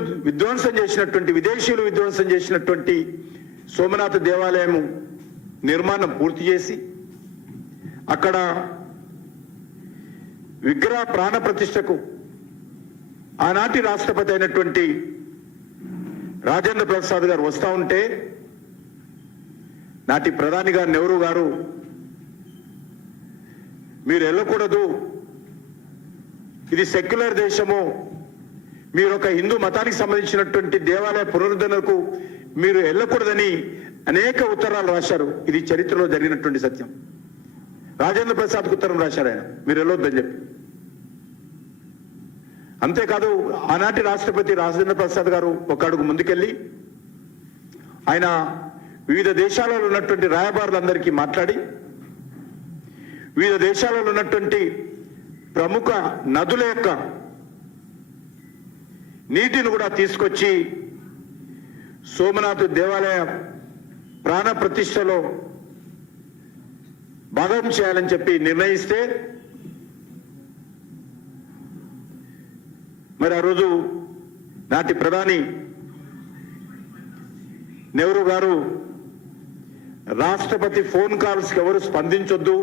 విధ్వంసం చేసినటువంటి విదేశీయులు విధ్వంసం చేసినటువంటి సోమనాథ దేవాలయం నిర్మాణం పూర్తి చేసి అక్కడ విగ్రహ ప్రాణ ప్రతిష్టకు ఆనాటి రాష్ట్రపతి అయినటువంటి రాజేంద్ర ప్రసాద్ గారు వస్తా ఉంటే నాటి ప్రధాని గారు నెహ్రూ గారు? మీరు వెళ్ళకూడదు. ఇది సెక్యులర్ దేశము. మీరు ఒక హిందూ మతానికి సంబంధించినటువంటి దేవాలయ పునరుద్ధరణకు మీరు వెళ్ళకూడదని అనేక ఉత్తరాలు రాశారు. ఇది చరిత్రలో జరిగినటువంటి సత్యం. రాజేంద్ర ప్రసాద్కు ఉత్తరం రాశారు ఆయన. మీరు వెళ్ళొద్దని చెప్పి. అంతేకాదు ఆనాటి రాష్ట్రపతి రాజేంద్ర ప్రసాద్ గారు ఒక అడుగు ముందుకెళ్ళి ఆయన వివిధ దేశాలలో ఉన్నటువంటి రాయబారులందరికీ మాట్లాడి వివిధ దేశాలలో ఉన్నటువంటి ప్రముఖ నదుల యొక్క నీటిని కూడా తీసుకొచ్చి సోమనాథ్ దేవాలయ ప్రాణ ప్రతిష్టలో భాగం చేయాలని చెప్పి నిర్ణయిస్తే మరి ఆ రోజు నాటి ప్రధాని నెహ్రూ గారు రాష్ట్రపతి ఫోన్ కాల్స్కి ఎవరు స్పందించొద్దు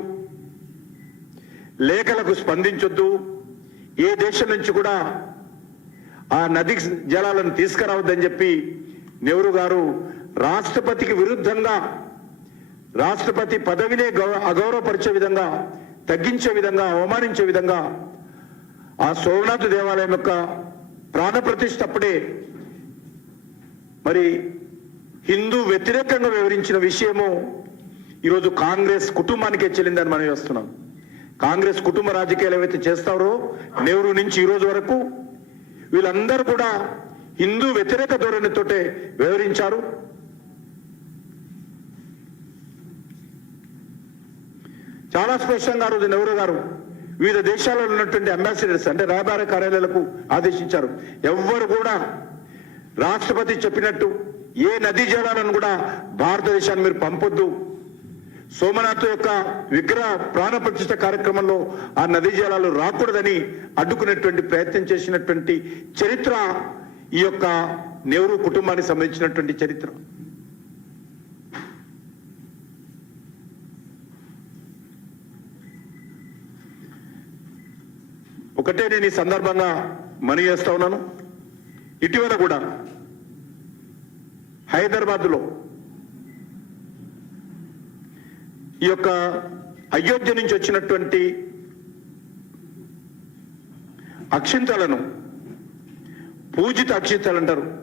లేఖలకు స్పందించొద్దు ఏ దేశం నుంచి కూడా ఆ నది జలాలను తీసుకురావద్దని చెప్పి నెహ్రూ గారు రాష్ట్రపతికి విరుద్ధంగా రాష్ట్రపతి పదవినే గౌ- అగౌరవపరిచే విధంగా తగ్గించే విధంగా అవమానించే విధంగా ఆ సోమనాథ్ దేవాలయం యొక్క ప్రాణప్రతిష్ఠ అప్పుడే మరి హిందూ వ్యతిరేకంగా వివరించిన విషయము ఈరోజు కాంగ్రెస్ కుటుంబానికే చెల్లిందని మనం వేస్తున్నాం కాంగ్రెస్ కుటుంబ రాజకీయాలు ఏవైతే చేస్తారో నెహ్రూ నుంచి ఈరోజు వరకు వీళ్ళందరూ కూడా హిందూ వ్యతిరేక ధోరణితోటే వివరించారు చాలా స్పష్టంగా ఆ రోజు నెహ్రూ గారు వివిధ దేశాలలో ఉన్నటువంటి అంబాసిడర్స్ అంటే రాయబార కార్యాలయాలకు ఆదేశించారు. ఎవ్వరు కూడా రాష్ట్రపతి చెప్పినట్టు ఏ నదీ జలాలను కూడా భారతదేశాన్ని మీరు పంపొద్దు. సోమనాథ్ యొక్క విగ్రహ ప్రాణ ప్రతిష్ట కార్యక్రమంలో ఆ నదీ జలాలు రాకూడదని అడ్డుకునేటువంటి ప్రయత్నం చేసినటువంటి చరిత్ర ఈ యొక్క నెహ్రూ కుటుంబానికి సంబంధించినటువంటి చరిత్ర. ఒకటే నేను ఈ సందర్భంగా మనీ చేస్తా ఉన్నాను. ఇటీవల కూడా హైదరాబాద్లో ఈ యొక్క అయోధ్య నుంచి వచ్చినటువంటి అక్షింతలను పూజిత అక్షింతలు అంటారు.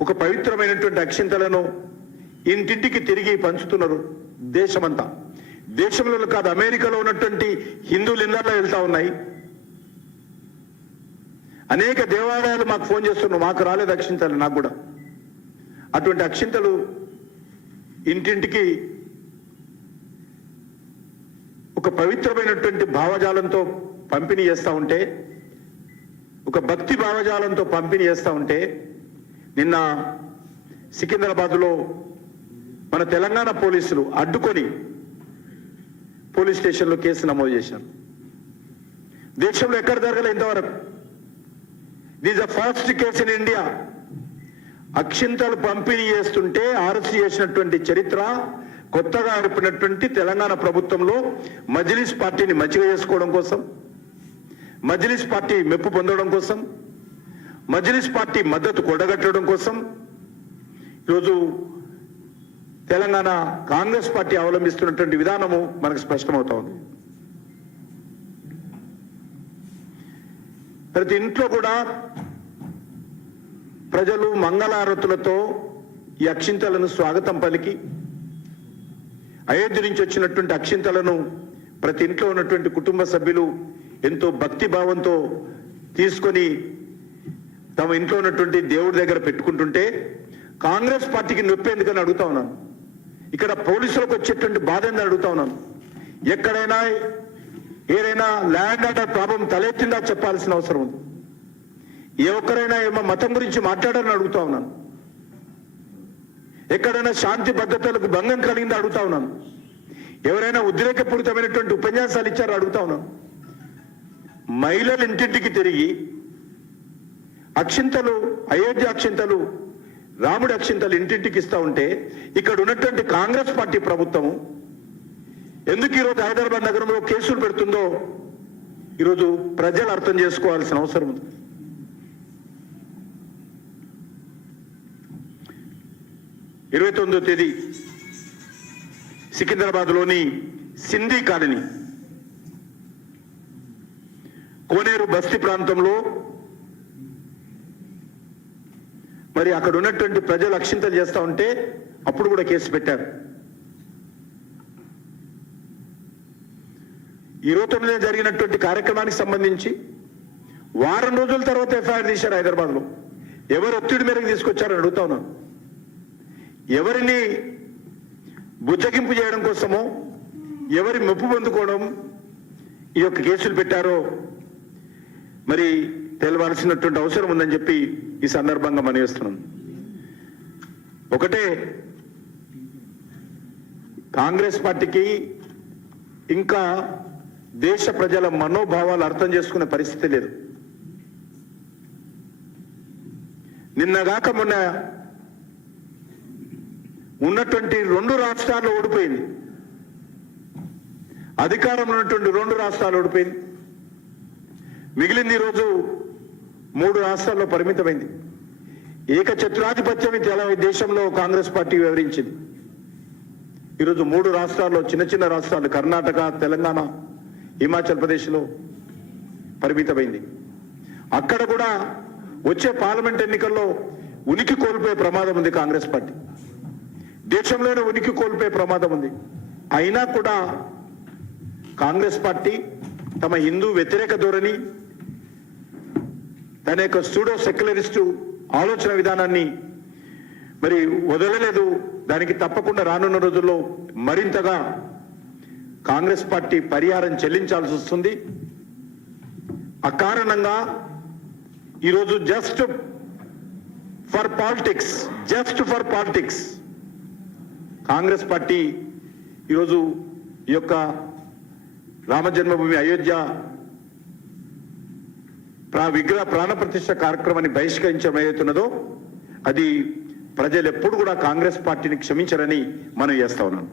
ఒక పవిత్రమైనటువంటి అక్షింతలను ఇంటింటికి తిరిగి పంచుతున్నారు దేశమంతా. దేశంలో కాదు అమెరికాలో ఉన్నటువంటి హిందువులు ఇళ్ళల్లో వెళ్తా ఉన్నాయి. అనేక దేవాలయాలు మాకు ఫోన్ చేస్తున్నారు మాకు రాలేదు అక్షింతలు నాకు కూడా. అటువంటి అక్షింతలు ఇంటింటికి ఒక పవిత్రమైనటువంటి భావజాలంతో పంపిణీ చేస్తూ ఉంటే ఒక భక్తి భావజాలంతో పంపిణీ చేస్తూ ఉంటే నిన్న సికింద్రాబాద్లో మన తెలంగాణ పోలీసులు అడ్డుకొని పోలీస్ స్టేషన్లో కేసు నమోదు చేశారు. దేశంలో ఎక్కడ జరగలే ఇంతవరకు? This a first case in India అక్షింతలు పంపిణీ చేస్తుంటే అరెస్ట్ చేసినటువంటి చరిత్ర కొత్తగా ఏర్పడినటువంటి తెలంగాణ ప్రభుత్వంలో మజ్లిస్ పార్టీని మంచిగా చేసుకోవడం కోసం మజ్లిస్ పార్టీ మెప్పు పొందడం కోసం మజ్లిస్ పార్టీ మద్దతు కొడగట్టడం కోసం ఈరోజు తెలంగాణ కాంగ్రెస్ పార్టీ అవలంబిస్తున్నటువంటి విధానము మనకు స్పష్టమవుతా ఉంది. ప్రతి ఇంట్లో కూడా ప్రజలు మంగళారతులతో ఈ అక్షింతలను స్వాగతం పలికి అయోధ్య నుంచి వచ్చినటువంటి అక్షింతలను ప్రతి ఇంట్లో ఉన్నటువంటి కుటుంబ సభ్యులు ఎంతో భక్తి భావంతో తీసుకొని తమ ఇంట్లో ఉన్నటువంటి దేవుడి దగ్గర పెట్టుకుంటుంటే కాంగ్రెస్ పార్టీకి నొప్పి ఎందుకని అడుగుతా ఉన్నాను. ఇక్కడ పోలీసులకు వచ్చేటువంటి బాధ ఏందని అడుగుతా ఉన్నాను. ఎక్కడైనా ఏదైనా ల్యాండ్ ఆర్డర్ ప్రాబ్లం తలెత్తిందా చెప్పాల్సిన అవసరం ఉంది. ఏ ఒక్కరైనా ఏమో మతం గురించి మాట్లాడాలని అడుగుతా ఉన్నాను. ఎక్కడైనా శాంతి భద్రతలకు భంగం కలిగిందో అడుగుతా ఉన్నాను ఎవరైనా ఉద్రేకపూరితమైనటువంటి ఉపన్యాసాలు ఇచ్చారో అడుగుతా ఉన్నాను మహిళలు ఇంటింటికి తిరిగి అక్షింతలు అయోధ్య అక్షింతలు రాముడి అక్షింతలు ఇంటింటికి ఇస్తా ఉంటే ఇక్కడ ఉన్నటువంటి కాంగ్రెస్ పార్టీ ప్రభుత్వము ఎందుకు ఈరోజు హైదరాబాద్ నగరంలో కేసులు పెడుతుందో ఈరోజు ప్రజలు అర్థం చేసుకోవాల్సిన అవసరం ఉంది. ఇరవై తొమ్మిదో తేదీ సికింద్రాబాద్లోని సింధీ కాలనీ. కోనేరు బస్తీ ప్రాంతంలో మరి అక్కడ ఉన్నటువంటి ప్రజలు అక్షింతలు చేస్తా ఉంటే అప్పుడు కూడా కేసు పెట్టారు. ఇరవై తొమ్మిది జరిగినటువంటి కార్యక్రమానికి సంబంధించి వారం రోజుల తర్వాత ఎఫ్ఐఆర్ తీశారు హైదరాబాద్లో. ఎవరు ఒత్తిడి మేరకు తీసుకొచ్చారని అడుగుతా ఉన్నాను. ఎవరిని బుజ్జగింపు చేయడం కోసమో ఎవరి మెప్పు పొందుకోవడం ఈ యొక్క కేసులు పెట్టారో మరి తెలవాల్సినటువంటి అవసరం ఉందని చెప్పి ఈ సందర్భంగా మనవేస్తున్నాం ఒకటే కాంగ్రెస్ పార్టీకి ఇంకా దేశ ప్రజల మనోభావాలు అర్థం చేసుకునే పరిస్థితి లేదు. నిన్నగాక మొన్న ఉన్నటువంటి రెండు రాష్ట్రాల్లో ఓడిపోయింది. అధికారంలో ఉన్నటువంటి రెండు రాష్ట్రాలు ఓడిపోయింది. మిగిలింది ఈరోజు మూడు రాష్ట్రాల్లో పరిమితమైంది. ఏక చతురాధిపత్యం తెల దేశంలో కాంగ్రెస్ పార్టీ వివరించింది. ఈరోజు మూడు రాష్ట్రాల్లో చిన్న చిన్న రాష్ట్రాలు కర్ణాటక తెలంగాణ హిమాచల్ ప్రదేశ్లో పరిమితమైంది. అక్కడ కూడా వచ్చే పార్లమెంట్ ఎన్నికల్లో ఉనికి కోల్పోయే ప్రమాదం ఉంది కాంగ్రెస్ పార్టీ. దేశంలోనే ఉనికి కోల్పోయే ప్రమాదం ఉంది. అయినా కూడా కాంగ్రెస్ పార్టీ తమ హిందూ వ్యతిరేక ధోరణి తన యొక్క సూడో సెక్యులరిస్టు ఆలోచన విధానాన్ని మరి వదలలేదు. దానికి తప్పకుండా రానున్న రోజుల్లో మరింతగా కాంగ్రెస్ పార్టీ పరిహారం చెల్లించాల్సి వస్తుంది. అకారణంగా ఈరోజు just for politics just for politics Congress party ఈరోజు ఈ యొక్క రామజన్మభూమి అయోధ్య ప్రా విగ్రహ ప్రాణప్రతిష్ట కార్యక్రమాన్ని బహిష్కరించడం ఏదైతున్నదో అది ప్రజలు ఎప్పుడు కూడా కాంగ్రెస్ పార్టీని క్షమించరని మనం చేస్తా ఉన్నాం.